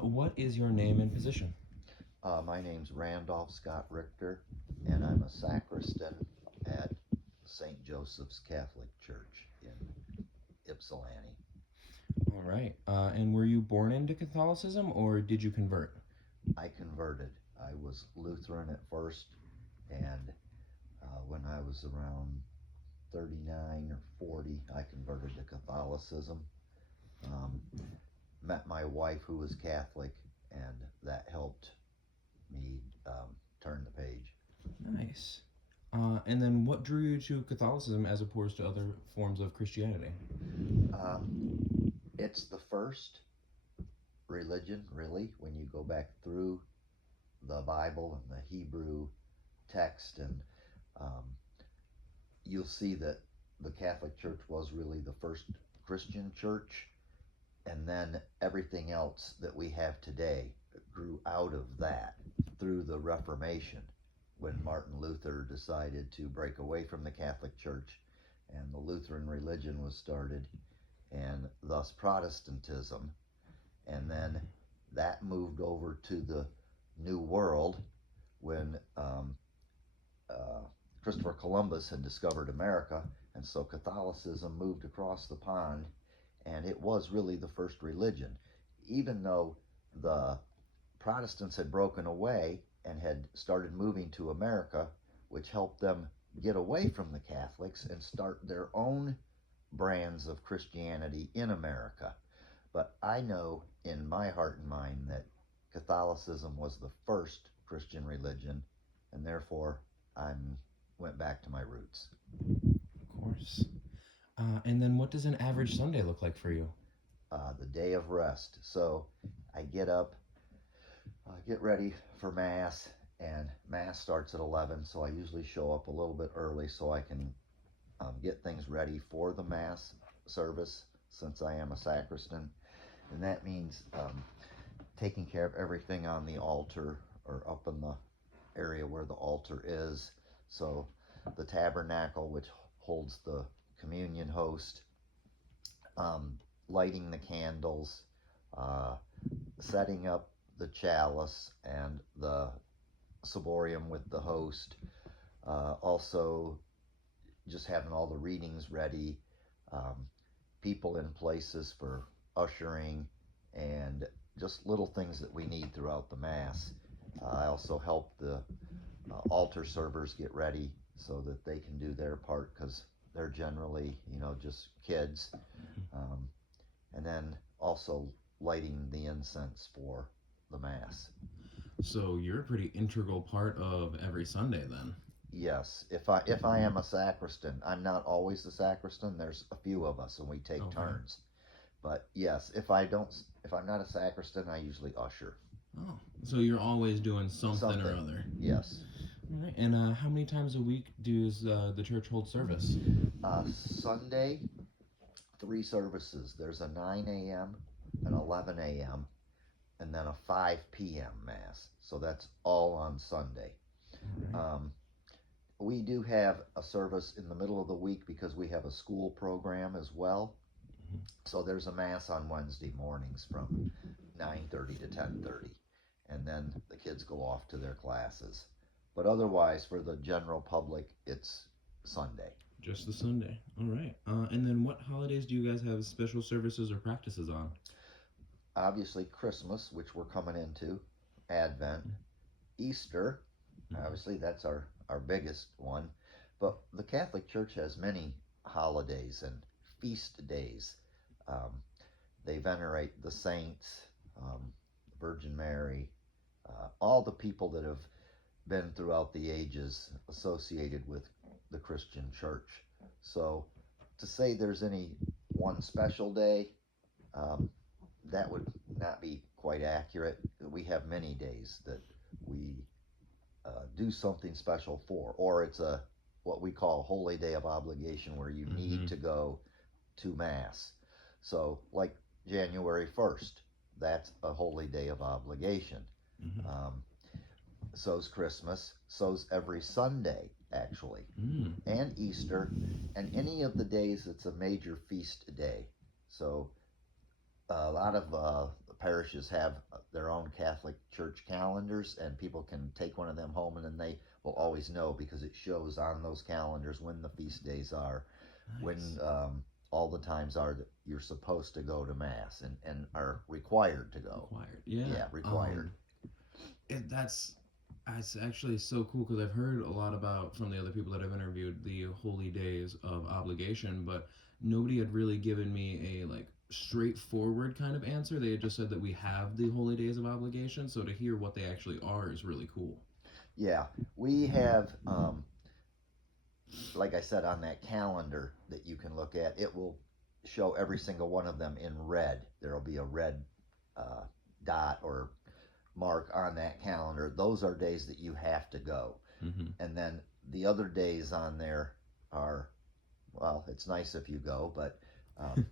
What is your name and position? My name's Randolph Scott Richter, and I'm a sacristan at St. Joseph's Catholic Church in Ypsilanti. All right. And were you born into Catholicism or did you convert? I converted. I was Lutheran at first, and when I was around 39 or 40, I converted to Catholicism. Um, Met my wife who was Catholic, and that helped me turn the page. Nice. And then what drew you to Catholicism as opposed to other forms of Christianity? Um, it's the first religion, really, when you go back through the Bible and the Hebrew text, and um, you'll see that the Catholic Church was really the first Christian church, and then everything else that we have today grew out of that through the Reformation, when Martin Luther decided to break away from the Catholic Church and the Lutheran religion was started, and thus Protestantism. And then that moved over to the New World when uh, Christopher Columbus had discovered America, and so Catholicism moved across the pond, and it was really the first religion. Even though the Protestants had broken away and had started moving to America, which helped them get away from the Catholics and start their own brands of Christianity in America. But I know in my heart and mind that Catholicism was the first Christian religion, and therefore I went back to my roots. Of course. And then what does an average Sunday look like for you? The day of rest. So I get up, get ready for Mass, and Mass starts at 11, so I usually show up a little bit early so I can get things ready for the Mass service since I am a sacristan. And that means taking care of everything on the altar or up in the area where the altar is. So the tabernacle, which holds the communion host, um, lighting the candles, uh, setting up the chalice and the ciborium with the host, also just having all the readings ready, um, people in places for ushering, and just little things that we need throughout the Mass. I also help the altar servers get ready so that they can do their part because they're generally, just kids. Um, and then also lighting the incense for the Mass. So you're a pretty integral part of every Sunday then. Yes, if I am a sacristan, I'm not always the sacristan. There's a few of us, and we take Okay. turns. But yes, if I'm not a sacristan, I usually usher. Oh, so you're always doing something or Something. other. Yes. All right. And how many times a week does the church hold service? Sunday, three services. There's a 9 a.m., an 11 a.m., and then a 5 p.m. Mass. So that's all on Sunday. All right. Um, we do have a service in the middle of the week because we have a school program as well. Mhm. So there's a Mass on Wednesday mornings from 9:30 to 10:30, and then the kids go off to their classes. But otherwise, for the general public, it's Sunday. Just the Sunday. All right. And then what holidays do you guys have special services or practices on? Obviously, Christmas, which we're coming into, Advent, Easter. Mhm. Obviously, that's our biggest one. But the Catholic Church has many holidays and feast days. Um, they venerate the saints, Virgin Mary, all the people that have been throughout the ages associated with the Christian church. So to say there's any one special day, um, that would not be quite accurate. We have many days that we do something special for, or it's a what we call a holy day of obligation where you need Mm-hmm. to go to Mass. So, like January 1st, that's a holy day of obligation. Mm-hmm. Um, so's Christmas, so's every Sunday, actually, Mm. and Easter, and any of the days that's a major feast day. So, a lot of parishes have their own Catholic Church calendars, and people can take one of them home, and then they will always know because it shows on those calendars when the feast days are, when Nice. all the times are that you're supposed to go to Mass and are required to go. Required. Yeah. Yeah, required. That's actually so cool because I've heard a lot about from the other people that I've interviewed the holy days of obligation, but nobody had really given me a like straightforward kind of answer. They had just said that we have the holy days of obligation, so to hear what they actually are is really cool. Yeah, we have, like I said, on that calendar that you can look at, it will show every single one of them in red. There will be a red uh, dot or mark on that calendar. Those are days that you have to go. Mm-hmm. And then the other days on there are, well, it's nice if you go, but um,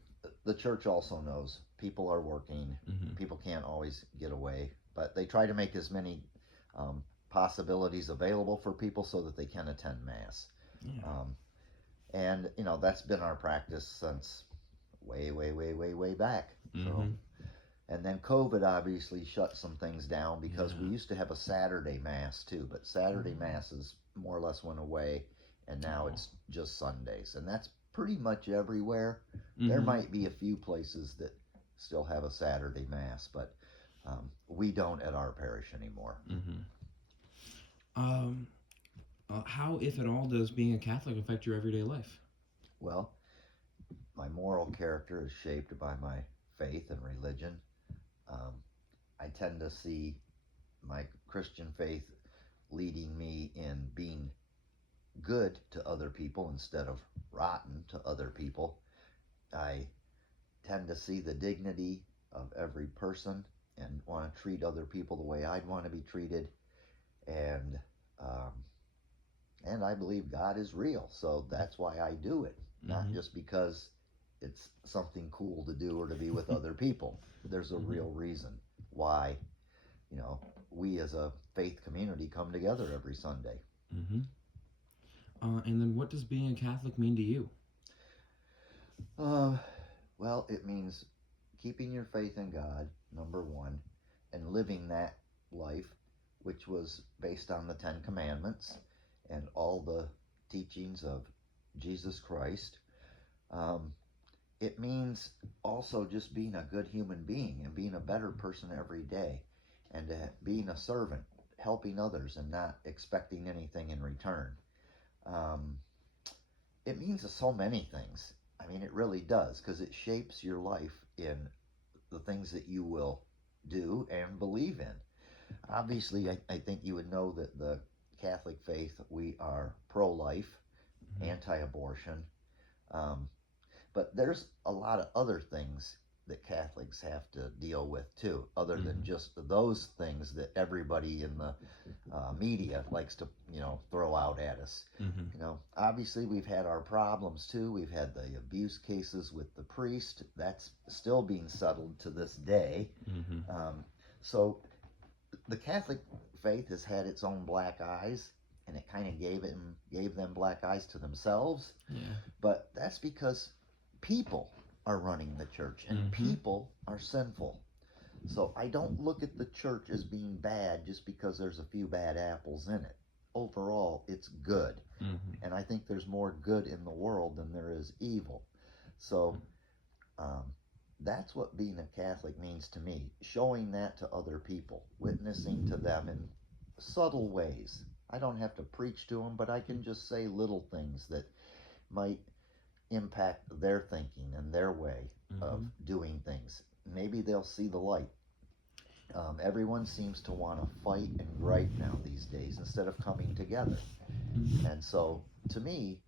the church also knows people are working. Mm-hmm. People can't always get away, but they try to make as many um, possibilities available for people so that they can attend Mass. Yeah. Um, and, that's been our practice since way, way, way, way, way back. So, Mm-hmm. and then COVID obviously shut some things down because we Yeah. used to have a Saturday Mass too, but Saturday Oh. Masses more or less went away, and now Oh. it's just Sundays. And that's pretty much everywhere. There Mm-hmm. might be a few places that still have a Saturday Mass, but we don't at our parish anymore. Mm-hmm. Um, how, if at all, does being a Catholic affect your everyday life? Well, my moral character is shaped by my faith and religion. Um, I tend to see my Christian faith leading me in being good to other people instead of rotten to other people. I tend to see the dignity of every person and want to treat other people the way I'd want to be treated. And um, and I believe God is real, so that's why I do it, not Mm-hmm. just because it's something cool to do or to be with other people. There's a Mm-hmm. real reason why, you know, we as a faith community come together every Sunday. Mm-hmm. And then what does being a Catholic mean to you? Uh, well, it means keeping your faith in God, number one, and living that life, which was based on the Ten Commandments and all the teachings of Jesus Christ. Um, it means also just being a good human being and being a better person every day and being a servant, helping others and not expecting anything in return. Um, it means so many things. I mean, it really does because it shapes your life in the things that you will do and believe in. Obviously, I think you would know that the Catholic faith, we are pro life, Mm-hmm. anti abortion, um, but there's a lot of other things that Catholics have to deal with too, other than Mm-hmm. just those things that everybody in the media likes to, throw out at us. Mm-hmm. Obviously we've had our problems too. We've had the abuse cases with the priest. That's still being settled to this day. Mm-hmm. Um, so the Catholic faith has had its own black eyes, and it kind of gave them black eyes to themselves. Yeah. But that's because people are running the church, and Mm-hmm. people are sinful. So I don't look at the church as being bad just because there's a few bad apples in it. Overall, it's good. Mm-hmm. And I think there's more good in the world than there is evil. So um, that's what being a Catholic means to me. Showing that to other people, witnessing to them in subtle ways. I don't have to preach to them, but I can just say little things that might impact their thinking and their way of Mm-hmm. doing things. Maybe they'll see the light. Everyone seems to want to fight and gripe now these days instead of coming together. Mm-hmm. And so, to me,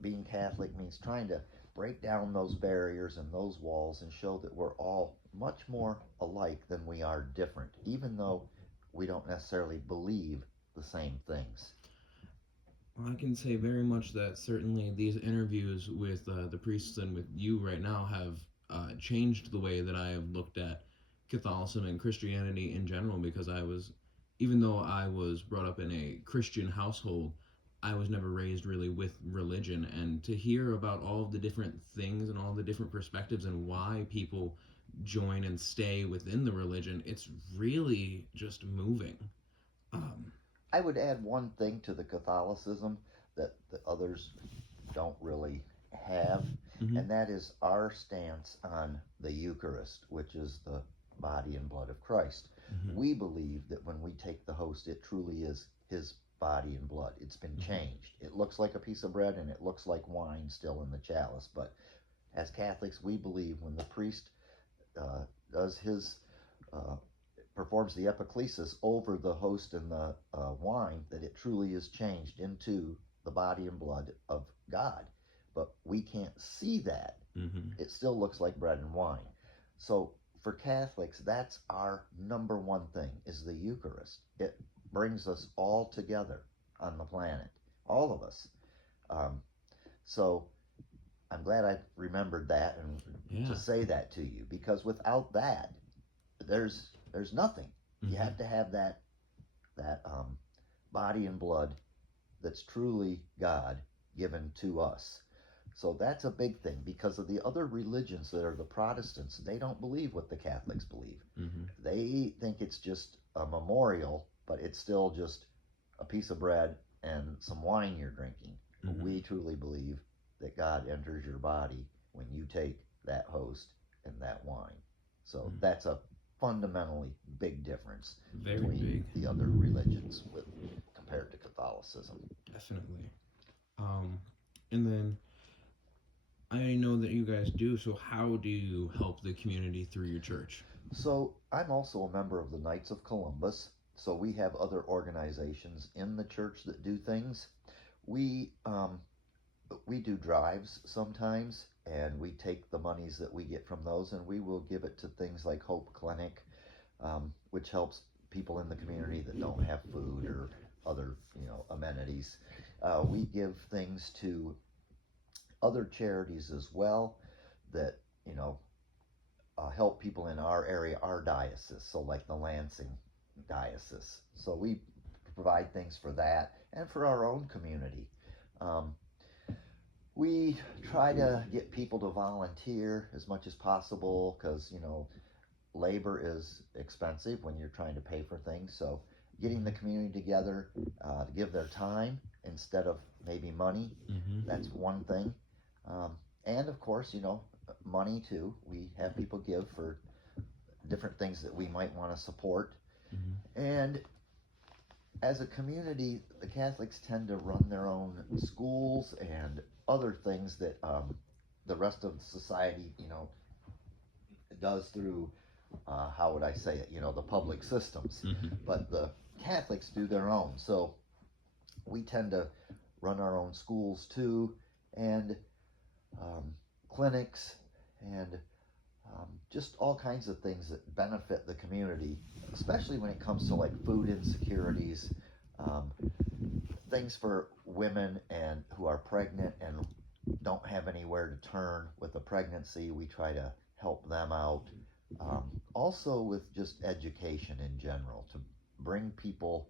being Catholic means trying to break down those barriers and those walls and show that we're all much more alike than we are different, even though we don't necessarily believe the same things. Well, I can say very much that certainly these interviews with the priests and with you right now have changed the way that I have looked at Catholicism and Christianity in general because even though I was brought up in a Christian household, I was never raised really with religion. And to hear about all of the different things and all the different perspectives and why people join and stay within the religion. It's really just moving. Um, I would add one thing to the Catholicism that the others don't really have, mhm, and that is our stance on the Eucharist, which is the body and blood of Christ. mhm, We believe that when we take the host, it truly is his body and blood. It's been mhm, changed. It looks like a piece of bread and it looks like wine still in the chalice, but as Catholics, we believe when the priest uh, does his uh, performs the epiclesis over the host and the wine, that it truly is changed into the body and blood of God. But we can't see that. mhm, It still looks like bread and wine. So for Catholics, that's our number one thing is the Eucharist. It brings us all together on the planet, all of us. Um, so I'm glad I remembered that and to yeah. say that to you because without that, there's nothing. You Mhm, have to have that body and blood that's truly God given to us. So that's a big thing because of the other religions that are the Protestants, they don't believe what the Catholics believe. mhm, They think it's just a memorial, but it's still just a piece of bread and some wine you're drinking. But mhm, we truly believe that God enters your body when you take that host and that wine. So mhm. that's a fundamentally big difference Very between big, the other religions with compared to Catholicism. definitely. Um, and then I know that you guys do. So how do you help the community through your church? So I'm also a member of the Knights of Columbus. So we have other organizations in the church that do things. We we do drives sometimes, and we take the monies that we get from those, and we will give it to things like Hope Clinic, which helps people in the community that don't have food or other amenities. We give things to other charities as well that you know help people in our area, our diocese. So, like the Lansing diocese. So, we provide things for that and for our own community. Um, we try to get people to volunteer as much as possible because, labor is expensive when you're trying to pay for things. So, getting the Mhm, community together to give their time instead of maybe money, mhm, that's one thing. Um, and of course, money too. We have people give for different things that we might want to support. mhm, And as a community, the Catholics tend to run their own schools and other things that the rest of society, does through, how would I say it, the public systems. mhm, But the Catholics do their own. So we tend to run our own schools too, and um, clinics, and just all kinds of things that benefit the community, especially when it comes to like food insecurities, um, things for women and who are pregnant and don't have anywhere to turn with a pregnancy. We try to help them out. Also, with just education in general, to bring people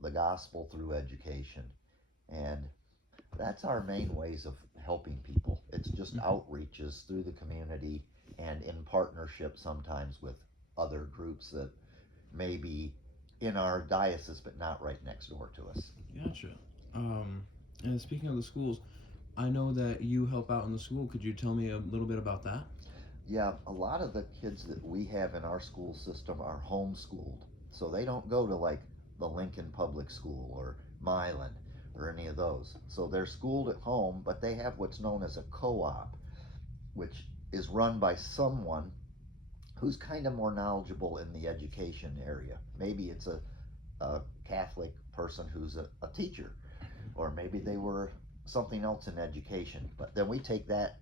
the gospel through education. And that's our main ways of helping people. It's just mhm. outreaches through the community and in partnership sometimes with other groups that may be in our diocese but not right next door to us. Gotcha. Um, and speaking of the schools, I know that you help out in the school. Could you tell me a little bit about that? Yeah, a lot of the kids that we have in our school system are homeschooled. So they don't go to like the Lincoln Public School or Milan or any of those. So they're schooled at home, but they have what's known as a co op, which is run by someone who's kind of more knowledgeable in the education area. Maybe it's a Catholic person who's a teacher, or maybe they were something else in education. But then we take that,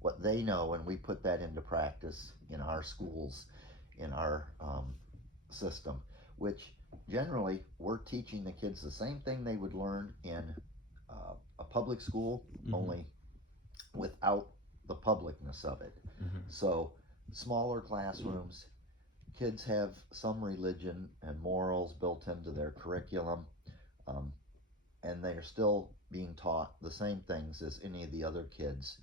what they know, and we put that into practice in our schools, in our system, which generally we're teaching the kids the same thing they would learn in a public school, Mhm, only without the publicness of it. mhm, So, smaller classrooms, kids have some religion and morals built into their curriculum, um, and they are still being taught the same things as any of the other kids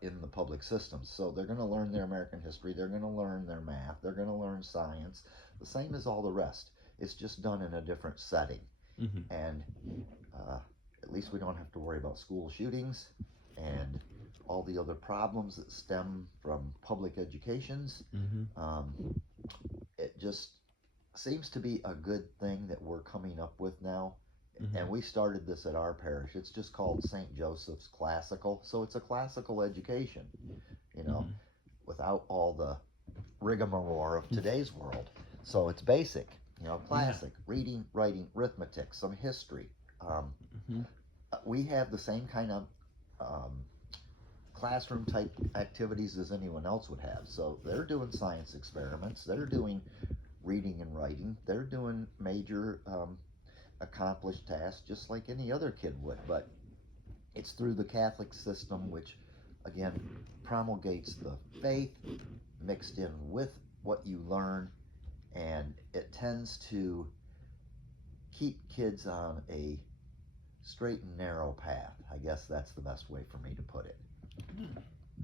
in the public systems. So they're going to learn their American history, they're going to learn their math, they're going to learn science, the same as all the rest. It's just done in a different setting. Mm-hmm. And uh, at least we don't have to worry about school shootings and all the other problems that stem from public educations. Mm-hmm. Um, it just seems to be a good thing that we're coming up with now. Mm-hmm. And we started this at our parish. It's just called St. Joseph's Classical. So it's a classical education, you know, Mm-hmm. without all the rigmarole of today's world. So it's basic, Yeah. classic reading, writing, arithmetic, some history. Um, Mm-hmm. we have the same kind of um, classroom type activities as anyone else would have. So they're doing science experiments, they're doing reading and writing, they're doing major accomplished tasks just like any other kid would. But it's through the Catholic system, which again promulgates the faith mixed in with what you learn, and it tends to keep kids on a straight and narrow path. I guess that's the best way for me to put it. Yeah.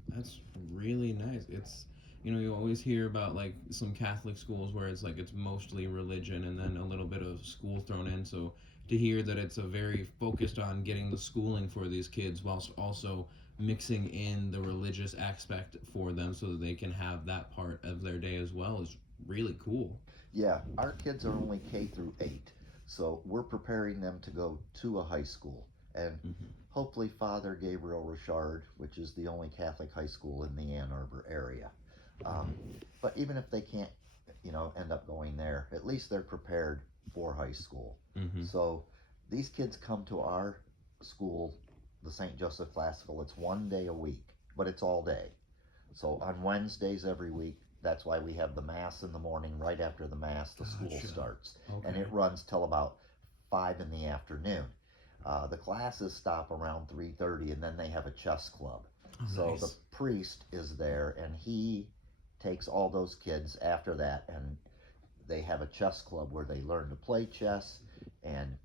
That's really nice. It's, you always hear about like some Catholic schools where it's like it's mostly religion and then a little bit of school thrown in. So to hear that it's a very focused on getting the schooling for these kids whilst also mixing in the religious aspect for them so that they can have that part of their day as well is really cool. Yeah, our kids are only K through 8, so we're preparing them to go to a high school. And Mm-hmm. hopefully, Father Gabriel Richard, which is the only Catholic high school in the Ann Arbor area. Um, but even if they can't, end up going there, at least they're prepared for high school. Mm-hmm. So these kids come to our school, the St. Joseph Classical. It's one day a week, but it's all day. So on Wednesdays every week, that's why we have the mass in the morning. Right after the mass, the school Gotcha. starts, and Okay. it runs till about 5 in the afternoon. The classes stop around 3:30, and then they have a chess club. Oh, So the nice. priest is there, and he takes all those kids after that, and they have a chess club where they learn to play chess, and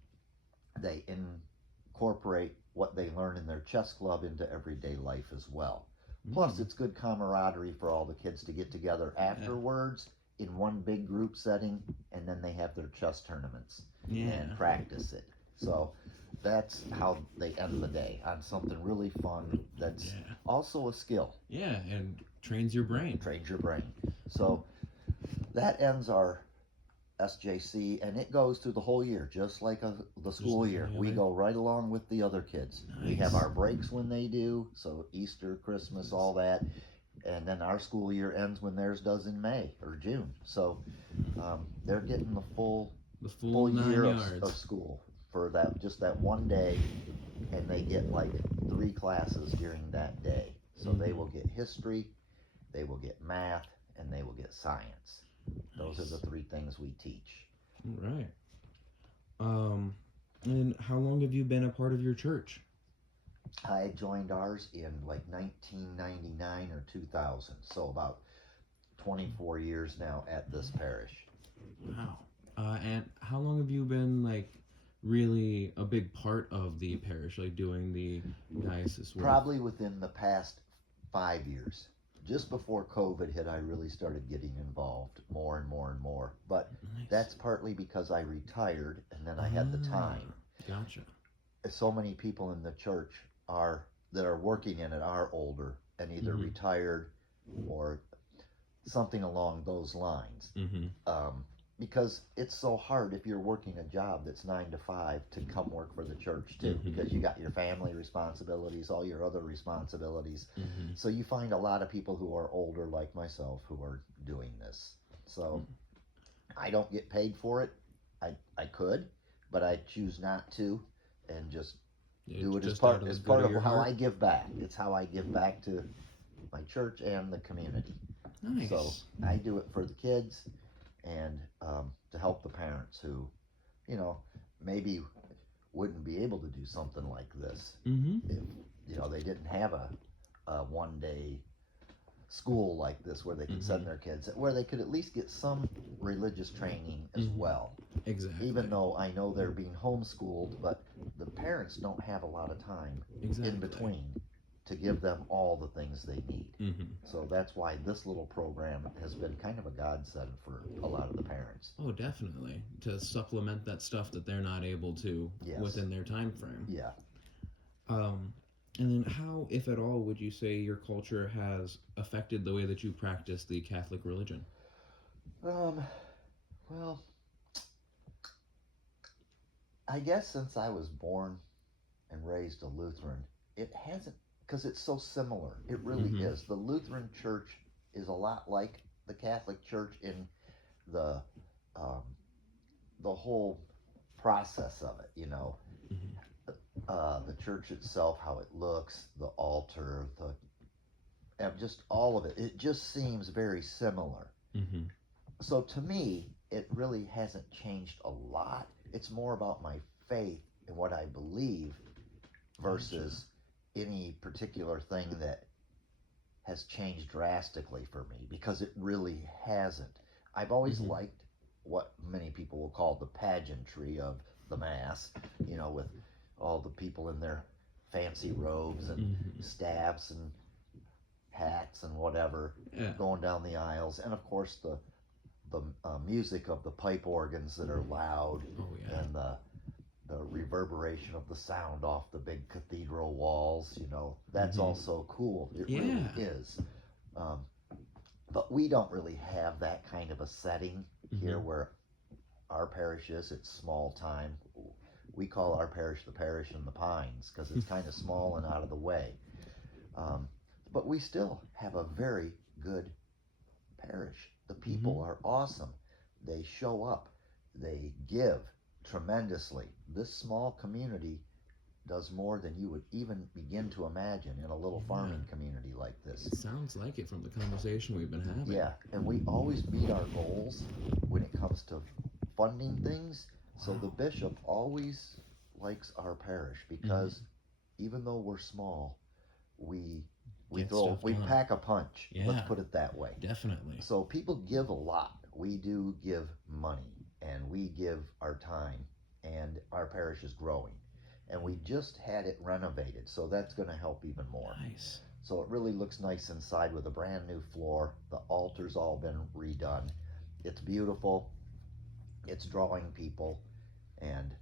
they incorporate what they learn in their chess club into everyday life as well. Plus, Mm. it's good camaraderie for all the kids to get together Yeah. afterwards in one big group setting, and then they have their chess tournaments and Yeah. practice it. So that's how they end the day, on something really fun that's Yeah. also a skill. Yeah, and trains your brain. Trains your brain. So that ends our SJC, and it goes through the whole year, just like the Just school like year. any We other. go right along with the other kids. We have Nice. our breaks when they do, so Easter, Christmas, all that, and then our school year ends when theirs does in May or June. So they're getting the full The full full nine year of yards. school for that one day, and they get like 3 classes during that day. So they Mm-hmm. will get history, they will get math, and they will get science. Those are the Nice. 3 things we teach. All right. Um, and how long have you been a part of your church? I joined ours in like 1999 or 2000, so about 24 years now at this parish. Wow. And how long have you been like really a big part of the parish, like doing the diocese work? Probably within the past 5 years. Just before COVID hit, I really started getting involved more and more and more. But Nice. that's partly because I retired and then I had the Ah, time. gotcha. So many people in the church are that are working in it are older and either Mm-hmm. retired or something along those lines. Mm-hmm. Um, because it's so hard if you're working a job that's 9 to 5 to come work for the church too, Mm-hmm. because you got your family responsibilities, all your other responsibilities. Mm-hmm. So you find a lot of people who are older, like myself, who are doing this. So I don't get paid for it. I could, but I choose not to, and just do It's it as just out part of the as good part of of your how heart. I give back. It's how I give back to my church and the community. So Nice. I do it for the kids and to help the parents who, you know, maybe wouldn't be able to do something like this Mm-hmm. if they didn't have a 1 day school like this where they could Mm-hmm. send their kids, where they could at least get some religious training as Mm-hmm. well. Exactly. Even though I know they're being homeschooled, but the parents don't have a lot of time in Exactly. between to give them all the things they need. Mm-hmm. So that's why this little program has been kind of a godsend for a lot of the parents. Oh, definitely. To supplement that stuff that they're not able to Yes. within their time frame. Yeah. Um, and then how, if at all, would you say your culture has affected the way that you practice the Catholic religion? Um, well, I guess since I was born and raised a Lutheran, it hasn't, because it's so similar. It really Mm-hmm. is. The Lutheran Church is a lot like the Catholic Church in the um, the whole process of it. Mm-hmm. The church itself, how it looks, the altar, the just all of it. It just seems very similar. Mm-hmm. So to me, it really hasn't changed a lot. It's more about my faith and what I believe Gotcha. versus any particular thing that has changed drastically for me because it really hasn't. I've always Mm-hmm. liked what many people will call the pageantry of the Mass, with all the people in their fancy robes and Mm-hmm. staffs and hats and whatever Yeah. going down the aisles, and of course the music of the pipe organs that are loud Oh, yeah. and the reverberation of the sound off the big cathedral walls. That's Mm-hmm. also cool. It Yeah. really is. Um, but we don't really have that kind of a setting Mm-hmm. here where our parish is. It's small time. We call our parish the Parish in the Pines because it's kind of small and out of the way. Um, but we still have a very good parish. The Mm-hmm. people are awesome. They show up. They give tremendously. This small community does more than you would even begin to imagine in a little Yeah. farming community like this. It sounds like it from the conversation we've been having. Yeah, and we always meet our goals when it comes to funding things. So the Wow. bishop always likes our parish because Mm-hmm. even though we're small, we we Get throw stuff we done. pack a punch. Let's Yeah. put it that way. Definitely. So people give a lot. We do give money and we give our time, and our parish is growing. And we just had it renovated, so that's going to help even more. Nice. So it really looks nice inside with a brand new floor. The altar's all been redone. It's beautiful. It's drawing people, and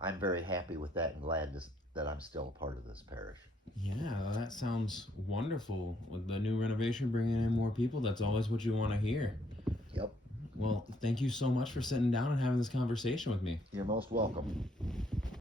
I'm very happy with that and glad that I'm still a part of this parish. Yeah, that sounds wonderful. With the new renovation bringing in more people, that's always what you want to hear. Yep, Well, thank you so much for sitting down and having this conversation with me. you're most welcome.